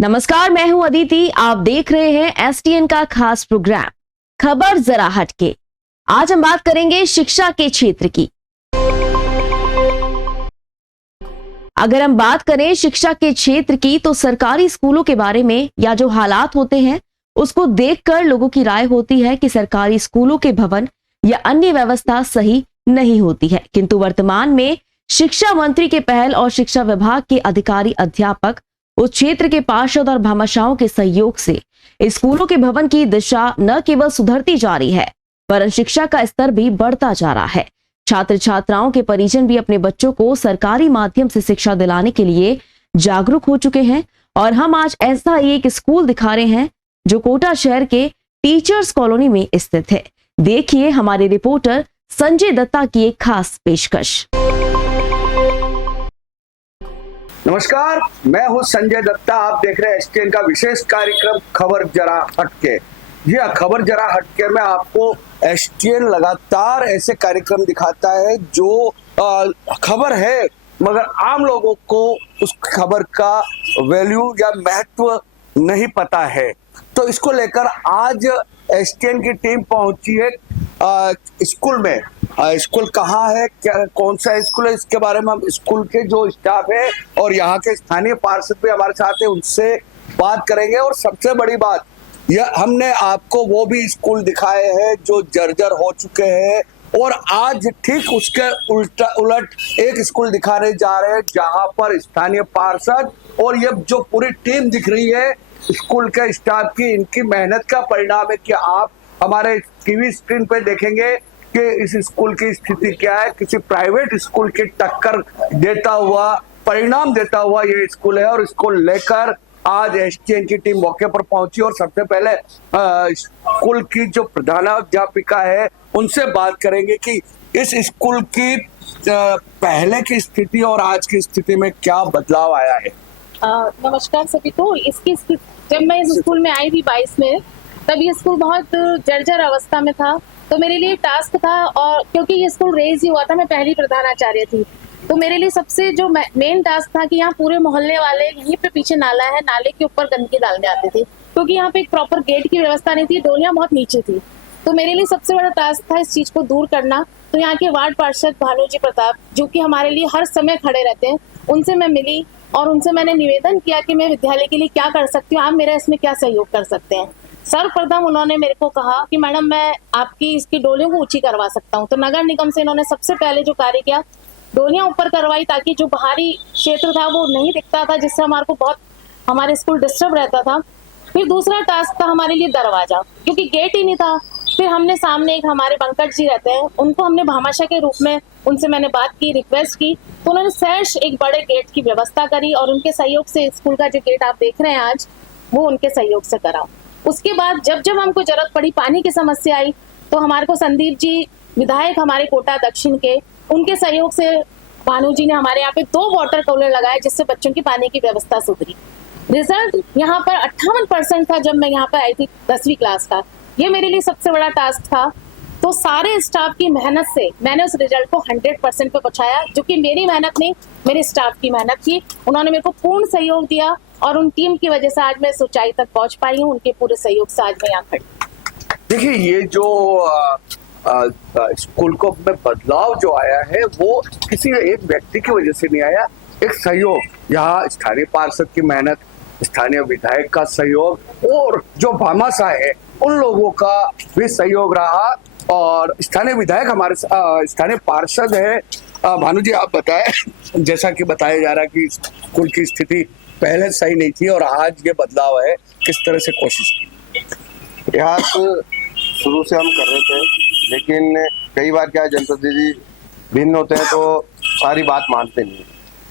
नमस्कार, मैं हूं अदिति। आप देख रहे हैं एसटीएन का खास प्रोग्राम खबर जरा हटके। आज हम बात करेंगे शिक्षा के क्षेत्र की। अगर हम बात करें शिक्षा के क्षेत्र की तो सरकारी स्कूलों के बारे में या जो हालात होते हैं उसको देखकर लोगों की राय होती है कि सरकारी स्कूलों के भवन या अन्य व्यवस्था सही नहीं होती है। किंतु वर्तमान में शिक्षा मंत्री के पहल और शिक्षा विभाग के अधिकारी अध्यापक उस क्षेत्र के पार्षद और भामाशाहों के सहयोग से स्कूलों के भवन की दिशा न केवल सुधरती जा रही है वरन शिक्षा का स्तर भी बढ़ता जा रहा है। छात्र छात्राओं के परिजन भी अपने बच्चों को सरकारी माध्यम से शिक्षा दिलाने के लिए जागरूक हो चुके हैं और हम आज ऐसा ही एक स्कूल दिखा रहे हैं जो कोटा शहर के टीचर्स कॉलोनी में स्थित है। देखिए हमारे रिपोर्टर संजय दत्ता की एक खास पेशकश। नमस्कार, मैं हूं संजय दत्ता। आप देख रहे हैं एसटीएन का विशेष कार्यक्रम खबर जरा हटके। जी हाँ, खबर जरा हटके में आपको एसटीएन लगातार ऐसे कार्यक्रम दिखाता है जो खबर है मगर आम लोगों को उस खबर का वैल्यू या महत्व नहीं पता है। तो इसको लेकर आज एसटीएन की टीम पहुंची है स्कूल में। स्कूल कहाँ है, क्या कौन सा स्कूल है, इसके बारे में हम स्कूल के जो स्टाफ है और यहाँ के स्थानीय पार्षद भी हमारे साथ है, उनसे बात करेंगे। और सबसे बड़ी बात यह, हमने आपको वो भी स्कूल दिखाए हैं जो जर्जर हो चुके हैं और आज ठीक उसके उलट एक स्कूल दिखाने जा रहे हैं जहाँ पर स्थानीय पार्षद और ये जो पूरी टीम दिख रही है स्कूल के स्टाफ की, इनकी मेहनत का परिणाम है कि आप हमारे टीवी स्क्रीन पे देखेंगे कि इस स्कूल की स्थिति क्या है। किसी प्राइवेट स्कूल की टक्कर देता हुआ, परिणाम देता हुआ ये स्कूल है और इसको लेकर आज एसटीएन की टीम मौके पर पहुंची और सबसे पहले स्कूल की जो प्रधानाध्यापिका है उनसे बात करेंगे कि इस स्कूल की पहले की स्थिति और आज की स्थिति में क्या बदलाव आया है। नमस्कार सभी को। इसकी जब मैं इस स्कूल में आई थी 22 में, तब ये स्कूल बहुत जर्जर अवस्था में था। तो मेरे लिए टास्क था, और क्योंकि ये स्कूल रेज ही हुआ था, मैं पहली प्रधानाचार्य थी, तो मेरे लिए सबसे जो मेन टास्क था कि यहाँ पूरे मोहल्ले वाले, यहीं पे पीछे नाला है, नाले के ऊपर गंदगी डालने आते थे क्योंकि यहाँ पे एक प्रॉपर गेट की व्यवस्था नहीं थी, डोलियाँ बहुत नीचे थी। तो मेरे लिए सबसे बड़ा टास्क था इस चीज को दूर करना। तो यहाँ के वार्ड पार्षद भानुजी प्रताप, जो कि हमारे लिए हर समय खड़े रहते हैं, उनसे मैं मिली और उनसे मैंने निवेदन किया कि मैं विद्यालय के लिए क्या कर सकती हूँ, आप मेरा इसमें क्या सहयोग कर सकते हैं। सर्वप्रथम उन्होंने मेरे को कहा कि मैडम मैं आपकी इसकी डोलियों को ऊंची करवा सकता हूँ। तो नगर निगम से इन्होंने सबसे पहले जो कार्य किया, डोलियां ऊपर करवाई ताकि जो बाहरी क्षेत्र था वो नहीं दिखता था, जिससे हमारे को बहुत हमारे स्कूल डिस्टर्ब रहता था। फिर दूसरा टास्क था हमारे लिए दरवाजा, क्योंकि गेट ही नहीं था। फिर हमने सामने एक हमारे पंकज जी रहते हैं, उनको हमने भामाशाह के रूप में उनसे मैंने बात की, रिक्वेस्ट की, तो उन्होंने सहर्ष एक बड़े गेट की व्यवस्था करी और उनके सहयोग से स्कूल का जो गेट आप देख रहे हैं आज, वो उनके सहयोग से करा। उसके बाद जब जब हमको जरूरत पड़ी, पानी की समस्या आई, तो हमारे को संदीप जी विधायक हमारे कोटा दक्षिण के, उनके सहयोग से भानु जी ने हमारे यहाँ पे 2 वाटर कूलर लगाए जिससे बच्चों की पानी की व्यवस्था सुधरी। रिजल्ट यहाँ पर 58% था जब मैं यहाँ पर आई थी 10वीं क्लास का। ये मेरे लिए सबसे बड़ा टास्क था। तो सारे स्टाफ की मेहनत से मैंने उस रिजल्ट को 100% पे पहुंचाया, जो कि मेरी मेहनत नहीं, मेरे स्टाफ की मेहनत थी। उन्होंने मेरे को पूर्ण सहयोग दिया और उन टीम की वजह से आज मैं इस ऊंचाई तक पहुंच पाई हूँ। उनके पूरे सहयोग से आज मैं यहाँ खड़ी। देखिए, ये जो स्कूल को में बदलाव जो आया है वो किसी एक व्यक्ति की वजह से नहीं आया, एक सहयोग, यहाँ स्थानीय पार्षद की मेहनत, स्थानीय विधायक का सहयोग और जो भामाशाह है उन लोगों का भी सहयोग रहा। और स्थानीय विधायक हमारे स्थानीय पार्षद है। भानु जी, आप बताएं, जैसा कि बताया जा रहा है कि स्कूल की स्थिति पहले सही नहीं थी और आज ये बदलाव है, किस तरह से कोशिश की? प्रयास शुरू से हम कर रहे थे, लेकिन कई बार क्या जनप्रतिनिधि भिन्न होते हैं तो सारी बात मानते नहीं।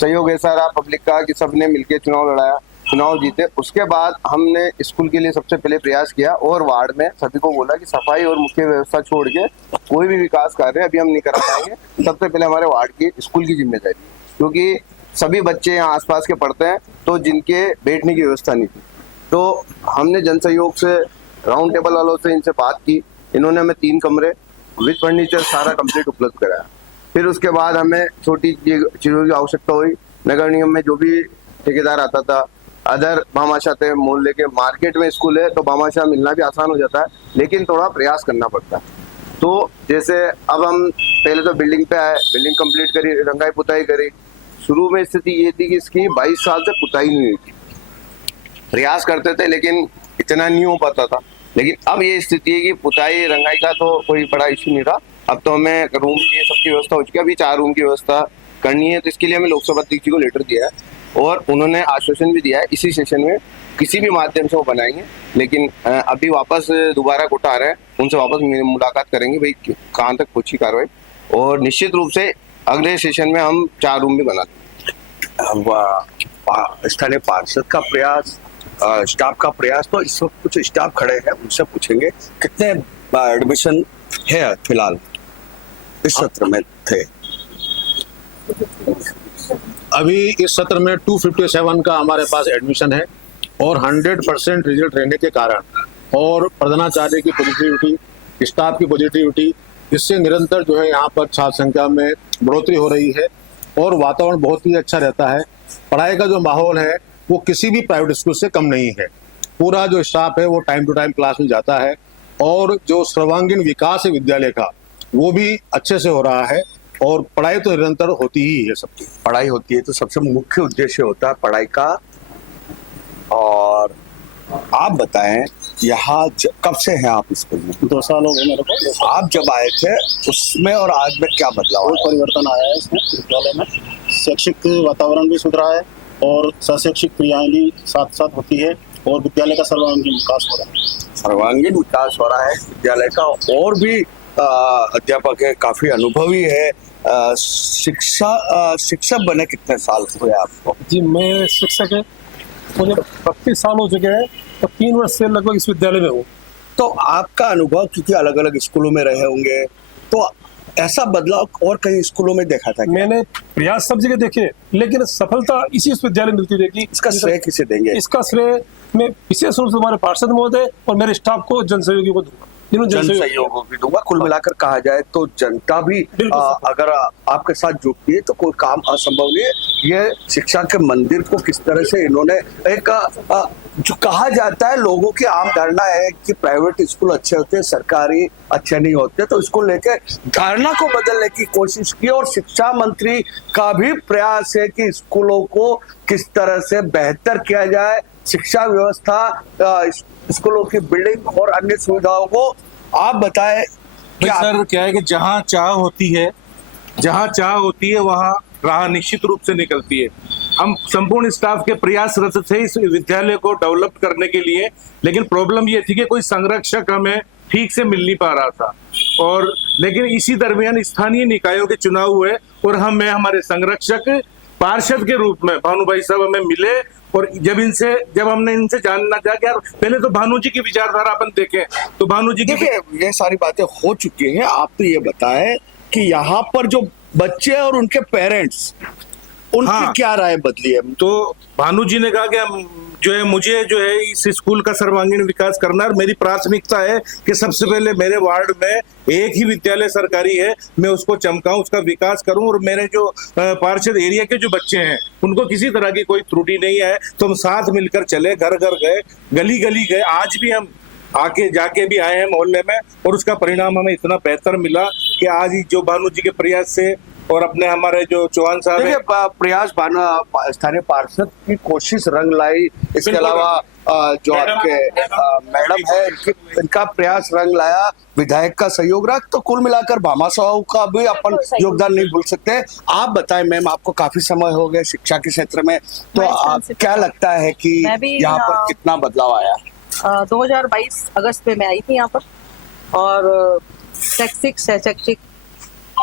सहयोग ऐसा रहा पब्लिक का कि सबने मिलकर चुनाव लड़ाया, चुनाव जीते। उसके बाद हमने स्कूल के लिए सबसे पहले प्रयास किया और वार्ड में सभी को बोला कि सफाई और मुख्य व्यवस्था छोड़ के कोई भी विकास कार्य अभी हम नहीं करा पाएंगे। सबसे पहले हमारे वार्ड की स्कूल की जिम्मेदारी, क्योंकि सभी बच्चे यहाँ आसपास के पढ़ते हैं तो जिनके बैठने की व्यवस्था नहीं थी। तो हमने जन सहयोग से राउंड टेबल वालों से इनसे बात की, इन्होंने हमें 3 कमरे विद फर्नीचर सारा कंप्लीट उपलब्ध कराया। फिर उसके बाद हमें छोटी चीज़ों की आवश्यकता हुई। नगर निगम में जो भी ठेकेदार आता था अदर भामाशाह थे मोहल्ले के मार्केट में स्कूल है तो भामाशाह मिलना भी आसान हो जाता है, लेकिन थोड़ा प्रयास करना पड़ता है। तो जैसे अब हम पहले तो बिल्डिंग पे आए, बिल्डिंग कंप्लीट करी, रंगाई पुताई करी। शुरू में स्थिति ये थी कि इसकी 22 साल से पुताई नहीं हुई थी। प्रयास करते थे लेकिन इतना नहीं हो पाता था। लेकिन अब ये स्थिति है कि पुताई रंगाई का तो कोई बड़ा इशू नहीं रहा। अब तो हमें रूम की सबकी व्यवस्था हो चुकी है, अभी 4 रूम की व्यवस्था करनी है। तो इसके लिए हमें लोकसभा अध्यक्ष जी को लेटर दिया है और उन्होंने आश्वासन भी दिया है इसी सेशन में किसी भी माध्यम से वो बनाएंगे। लेकिन अभी वापस दोबारा कोटा आ रहे हैं, उनसे वापस मुलाकात करेंगे भाई कहाँ तक पहुंची कार्रवाई, और निश्चित रूप से अगले सेशन में हम 4 रूम भी बना देंगे। स्थानीय पार्षद का प्रयास, स्टाफ का प्रयास, तो इस वक्त कुछ स्टाफ खड़े हैं, उनसे पूछेंगे कितने एडमिशन है फिलहाल इस सत्र में थे। अभी इस सत्र में 257 का हमारे पास एडमिशन है और 100% रिजल्ट रहने के कारण और प्रधानाचार्य की पॉजिटिविटी, स्टाफ की पॉजिटिविटी, इससे निरंतर जो है यहाँ पर छात्र संख्या में बढ़ोतरी हो रही है और वातावरण बहुत ही अच्छा रहता है। पढ़ाई का जो माहौल है वो किसी भी प्राइवेट स्कूल से कम नहीं है। पूरा जो स्टाफ है वो टाइम टू टाइम क्लास में जाता है और जो सर्वांगीण विकास है विद्यालय का वो भी अच्छे से हो रहा है और पढ़ाई तो निरंतर होती ही है। सबकी पढ़ाई होती है तो सबसे मुख्य उद्देश्य होता है पढ़ाई का। और आप बताएं यहाँ कब से हैं आप स्कूल में? 2 साल हो गए मेरे को। आप जब आए थे उसमें और आज में क्या बदलाव बहुत आया? परिवर्तन आया है इसमें विद्यालय में। शैक्षिक वातावरण भी सुधरा है और शैक्षिक क्रियाएं भी साथ साथ होती है और विद्यालय का सर्वांगीण विकास हो रहा है। सर्वांगीण विकास हो रहा है विद्यालय का, और भी अध्यापक है, काफी अनुभवी है। शिक्षक बने कितने साल हुए आपको? जी, मैं शिक्षक है, मुझे 32 साल हो चुके हैं, तो 3 वर्ष से लगभग इस विद्यालय में हूँ। तो आपका अनुभव, क्योंकि अलग अलग स्कूलों में रहे होंगे, तो ऐसा बदलाव और कई स्कूलों में देखा था क्या? मैंने प्रयास सब जगह देखे लेकिन सफलता इसी विश्वविद्यालय में मिलती रहेगी। इसका श्रेय किसे देंगे? इसका श्रेय मैं विशेष रूप से हमारे पार्षद महोदय और मेरे स्टाफ को, जन सहयोगी को दूंगा। जन सहयोग भी दूंगा। कुल मिलाकर कहा जाए तो जनता भी अगर आपके साथ जुटती है तो कोई काम असंभव नहीं है। ये शिक्षा के मंदिर को किस तरह से इन्होंने एक जो कहा जाता है, लोगों की आम धारणा है कि प्राइवेट स्कूल अच्छे होते हैं, सरकारी अच्छे नहीं होते, तो इसको लेकर धारणा को बदलने की कोशिश की। और शिक्षा मंत्री का भी प्रयास है कि स्कूलों को किस तरह से बेहतर किया जाए, शिक्षा व्यवस्था, स्कूलों की बिल्डिंग और अन्य सुविधाओं को आप बताएं। सर क्या है कि जहाँ चाह होती है वहाँ राह निश्चित रूप से निकलती है। हम संपूर्ण स्टाफ के प्रयासरत थे इस विद्यालय को डेवलप करने के लिए, लेकिन प्रॉब्लम ये थी कि कोई संरक्षक हमें ठीक से मिल नहीं पा रहा था। और लेकिन इसी दरमियान स्थानीय निकायों के चुनाव हुए और हमारे संरक्षक पार्षद के रूप में भानु भाई साहब हमें मिले। और जब हमने इनसे जानना चाहा कि यार पहले तो भानु जी की विचारधारा अपन देखें, तो भानु जी देखिए ये सारी बातें हो चुकी हैं। आप तो ये बताएं कि यहाँ पर जो बच्चे और उनके पेरेंट्स, उनकी क्या राय बदली है? तो भानु जी ने कहा कि मुझे इस स्कूल का सर्वांगीण विकास करना है और मेरी प्राथमिकता है कि सबसे पहले मेरे वार्ड में एक ही विद्यालय सरकारी है, मैं उसको चमकाऊं, उसका विकास करूं और मेरे जो पार्षद एरिया के जो बच्चे हैं उनको किसी तरह की कोई त्रुटि नहीं है। तो हम साथ मिलकर चले, घर घर गए, गली गली गए, आज भी हम आके जाके भी आए हैं मोहल्ले में और उसका परिणाम हमें इतना बेहतर मिला कि आज जो भानु जी के प्रयास से और अपने हमारे जो चौहान साहब है प्रयास स्थानीय पार्षद की कोशिश रंग लाई। इसके अलावा जो आपके मैडम है इनका प्रयास रंग लाया, विधायक का सहयोग रहा। तो कुल मिलाकर भामाशाह का भी अपन योगदान नहीं भूल सकते। आप बताएं मैम, आपको काफी समय हो गया शिक्षा के क्षेत्र में, तो क्या लगता है कि यहाँ पर कितना बदलाव आया? 2022 अगस्त में मैं आई थी यहाँ पर और शैक्षिक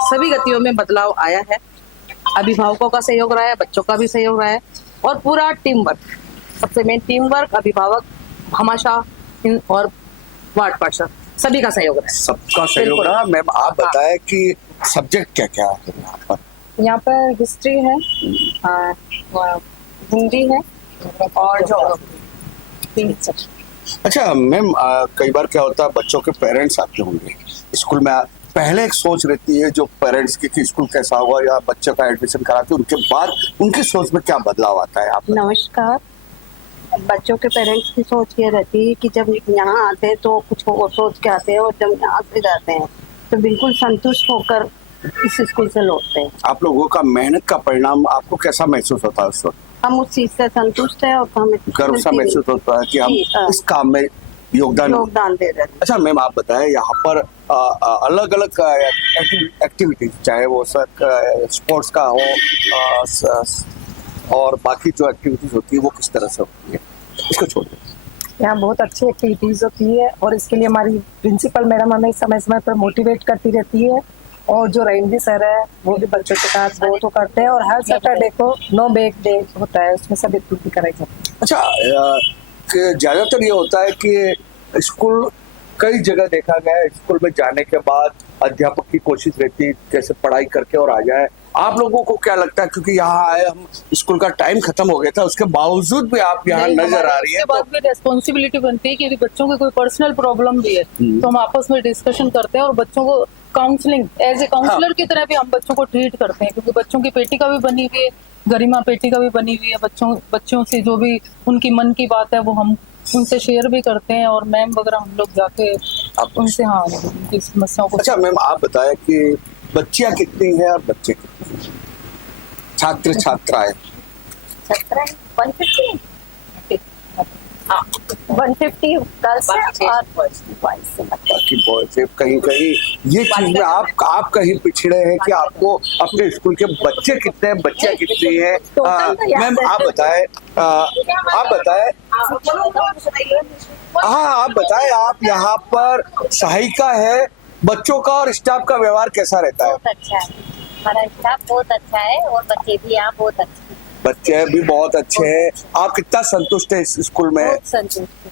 सभी गतियों में बदलाव आया है। अभिभावकों का सहयोग रहा है, बच्चों का भी सहयोग रहा है और पूरा टीम वर्क, सबसे मेन टीम वर्क, अभिभावक, भामाशाह और वार्ड पार्षद सभी का सहयोग रहा है। सबका सहयोग रहा। मैम आप बताएं कि सब्जेक्ट क्या क्या है यहाँ पर? यहाँ पर हिस्ट्री है, हिंदी है और जो अच्छा मैम, कई बार क्या होता है बच्चों के पेरेंट्स आते होंगे स्कूल में, पहले एक सोच रहती है जो पेरेंट्स की कि स्कूल कैसा होगा या बच्चे का एडमिशन कराते, उनके बाद उनकी सोच में क्या बदलाव आता है? आप नमस्कार, बच्चों के पेरेंट्स की सोच ये रहती है कि जब यहाँ आते हैं तो कुछ और सोच के आते हैं, और जब यहाँ से जाते हैं तो बिल्कुल संतुष्ट होकर इस स्कूल से लौटते हैं। आप लोगों का मेहनत का परिणाम आपको कैसा महसूस होता है उस वक्त? हम उस चीज से संतुष्ट है और हमें गर्व सा महसूस होता है कि हम जी, हाँ। इस काम में योगदान दे रहे हैं। अच्छा मैम, आप बताएं यहाँ पर अलग अलग एक्टिविटीज, चाहे वो स्पोर्ट्स का हो और बाकी जो एक्टिविटीज होती है वो किस तरह से होती है, इसको छोड़ दें। यहाँ बहुत अच्छी एक्टिविटीज होती है और इसके लिए हमारी प्रिंसिपल मैडम हमें समय समय पर मोटिवेट करती रहती है, और जो रैंडी सर है वो भी बच्चों के साथ वो तो करते हैं, और हर सैटरडे को नो बैग डे होता है, उसमें सब एक्टिविटी कराई जाती है। अच्छा, ज्यादातर ये होता है कि स्कूल, कई जगह देखा गया है स्कूल में जाने के बाद अध्यापक की कोशिश रहती है जैसे पढ़ाई करके और आ जाए। आप लोगों को क्या लगता है, क्योंकि यहाँ आए हम, स्कूल का टाइम खत्म हो गया था, उसके बावजूद भी आप यहाँ नजर आ रही है, उसके बाद भी रेस्पॉन्सिबिलिटी बनती है कि यदि बच्चों की कोई पर्सनल प्रॉब्लम भी है तो हम आपस में डिस्कशन करते हैं और बच्चों को काउंसलिंग एज ए काउंसलर की तरह भी हम बच्चों को ट्रीट करते हैं, क्योंकि बच्चों की पेटी का भी बनी हुई है, गरिमा पेटी का भी बनी हुई है। बच्चों से जो भी उनकी मन की बात है वो हम उनसे शेयर भी करते हैं, और मैम वगैरह हम लोग जाके उनसे उनकी समस्याओं को। अच्छा मैम, आप बताएं कि बच्चियां कितनी है और बच्चे कितने हैं, छात्र छात्राएं? 150 गर्ल्स और बॉयज। बाकी बॉयज कहीं कहीं ये चीज में आप कहीं पिछड़े हैं कि आपको अपने स्कूल के बच्चे कितने हैं, बच्चियां कितनी है? मैम आप बताएं, हाँ आप बताएं, आप यहाँ पर सहायिका है, बच्चों का और स्टाफ का व्यवहार कैसा रहता है? बहुत अच्छा है, हमारा स्टाफ बहुत अच्छा है और बच्चे भी यहाँ बहुत अच्छे हैं। बच्चे भी बहुत अच्छे हैं। आप कितना संतुष्ट है इस स्कूल में? बहुत संतुष्ट है।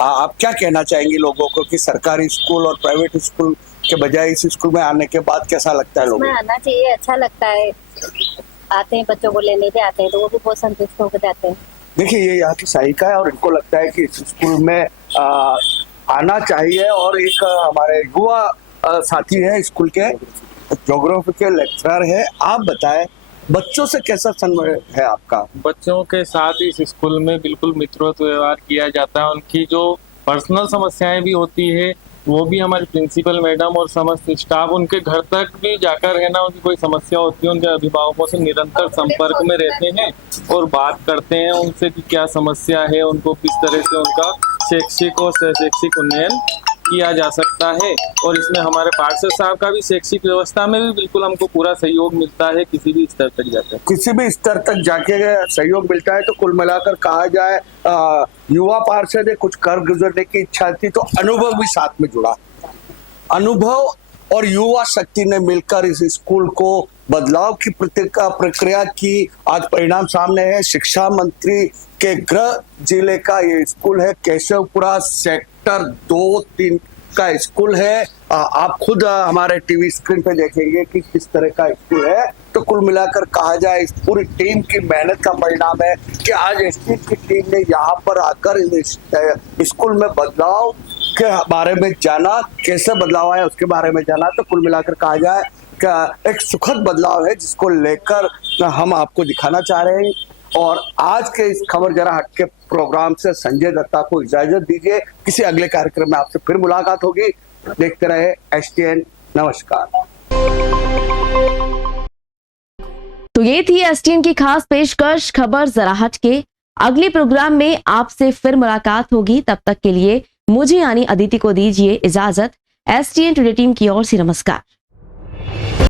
आप क्या कहना चाहेंगे लोगों को कि सरकारी स्कूल और प्राइवेट स्कूल के बजाय इस स्कूल में आने के बाद कैसा लगता है लोगों को? आना चाहिए, अच्छा लगता है, आते हैं बच्चों को लेने भी आते हैं तो वो भी बहुत संतुष्ट होकर जाते हैं। देखिए ये यहाँ की सहायिका है और इनको लगता है कि इस स्कूल में आना चाहिए, और एक हमारे युवा साथी है स्कूल के, ज्योग्राफी के लेक्चरर है। आप बताएं बच्चों से कैसा संबंध है आपका? बच्चों के साथ इस स्कूल में बिल्कुल मित्रवत व्यवहार किया जाता है। उनकी जो पर्सनल समस्याएं भी होती है वो भी हमारे प्रिंसिपल मैडम और समस्त स्टाफ उनके घर तक भी जाकर है ना, उनकी कोई समस्या होती है उनके अभिभावकों से निरंतर संपर्क में रहते हैं और बात करते हैं उनसे कि क्या समस्या है, उनको किस तरह से उनका शैक्षिक और शैक्षिक उन्नयन किया जा सकता है। और इसमें हमारे पार्षद साहब का भी शैक्षिक व्यवस्था में भी बिल्कुल हमको पूरा सहयोग मिलता है, किसी भी स्तर तक जाकर किसी भी स्तर तक जाके सहयोग मिलता है। तो कुल मिलाकर कहा जाए युवा पार्षद है, कुछ कर गुजरने की इच्छा थी तो अनुभव भी साथ में जुड़ा। अनुभव और युवा शक्ति ने मिलकर इस स्कूल को बदलाव की प्रक्रिया की, आज परिणाम सामने है। शिक्षा मंत्री के गृह जिले का ये स्कूल है, केशवपुरा सेक्टर 2-3 का स्कूल है। आप खुद हमारे टीवी स्क्रीन पे देखेंगे कि किस तरह का स्कूल है। तो कुल मिलाकर कहा जाए इस पूरी टीम की मेहनत का परिणाम है कि आज एसटी की टीम ने यहाँ पर आकर इस स्कूल में बदलाव के बारे में जाना, कैसे बदलाव आया उसके बारे में जाना। तो कुल मिलाकर कहा जाए कि एक सुखद बदलाव है जिसको लेकर हम आपको दिखाना चाह रहे हैं। और आज के इस खबर जरा हटके प्रोग्राम से संजय दत्ता को इजाजत दीजिए। किसी अगले कार्यक्रम में आपसे फिर मुलाकात होगी। देखते रहे STN। नमस्कार। तो ये थी STN की खास पेशकश खबर जरा हटके। अगले प्रोग्राम में आपसे फिर मुलाकात होगी। तब तक के लिए मुझे यानी अदिति को दीजिए इजाजत। STN टुडे टीम की ओर से नमस्कार।